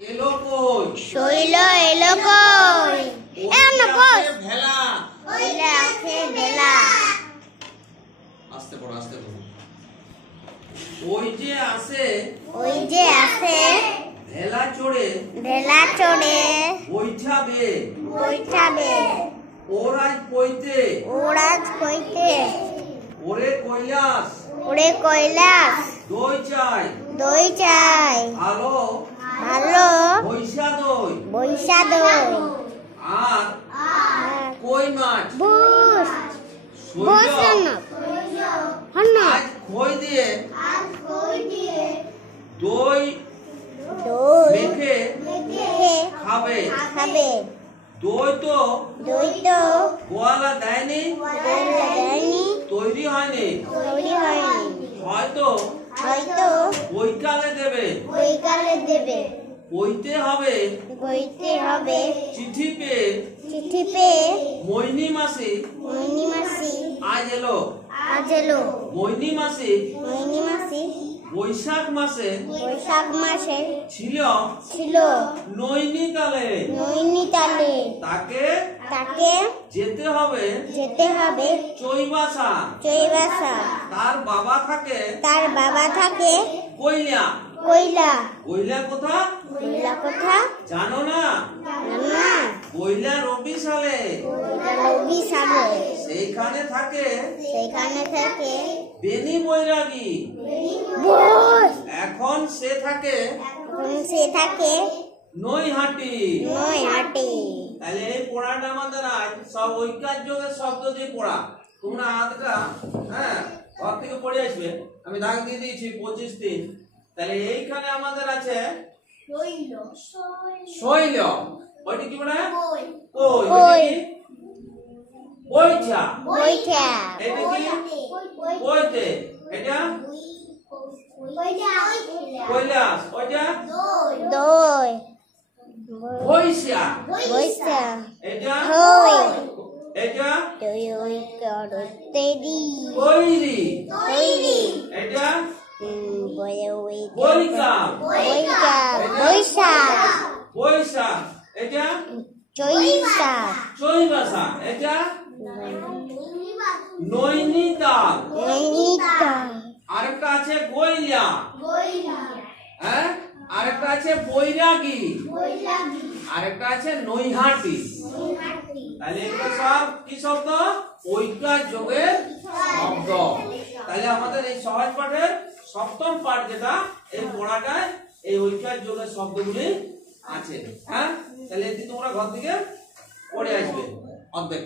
এলো কই শৈল এলো কই এমন বস ভেলা ওইলে আছে ভেলা আস্তে পড়ো ওই যে আছে ভেলা চড়ে বৈঠাবে ওরাজ কইতে ওরে কৈলাস দই চাই ভালো বৈশা দই আর কই মাছ আজ খই দিয়ে দই মেখে খাবে দই তো গোয়ালা দেয়নি তৈরি হয়নি হয়তো বৈকালে দেবে বইতে হবে চিঠি পেয়ে মৈনী মাসি আজ এলো মৈনী মাসি বৈশাখ মাসে ছিল নৈনিতালে তাকে যেতে হবে চৈবাসা তার বাবা থাকে কৈলা কোথা জানো না কৈলা রবি সালে সেইখানে থাকে বেনি বৈরাগী এখন সে থাকে নৈহাটি তাহলে এই পড়াটা আমাদের আজ সব ঐক্যার যোগের শব্দ দিয়ে পড়া তোমরা হাতটা ঘর থেকে পড়ে আসবে আমি দাগ দিয়ে দিয়েছি 25 দিন তাহলে এইখানে আমাদের আছে শৈল ওইটা কি বলে কই বৈঠা এটা কি বইতে এটা কৈলাস ওইটা দই বৈশা এটা এটা কৈরি এটা বৈশাখ এটা চৈবাসা এটা নৈনিতাল আরেকটা আছে গৈলা আরেকটা আছে বৈরাগী আরেকটা আছে নৈহাটি তাহলে এগুলো সব কি শব্দ ঐক্যার যোগের শব্দ তাহলে আমাদের এই সহজ পাঠের সপ্তম পাঠ যেটা এই পড়াটায় এই ঐক্যার যোগের শব্দগুলি আছে তাহলে তোমরা ঘর থেকে পড়ে আসবে অর্ধেক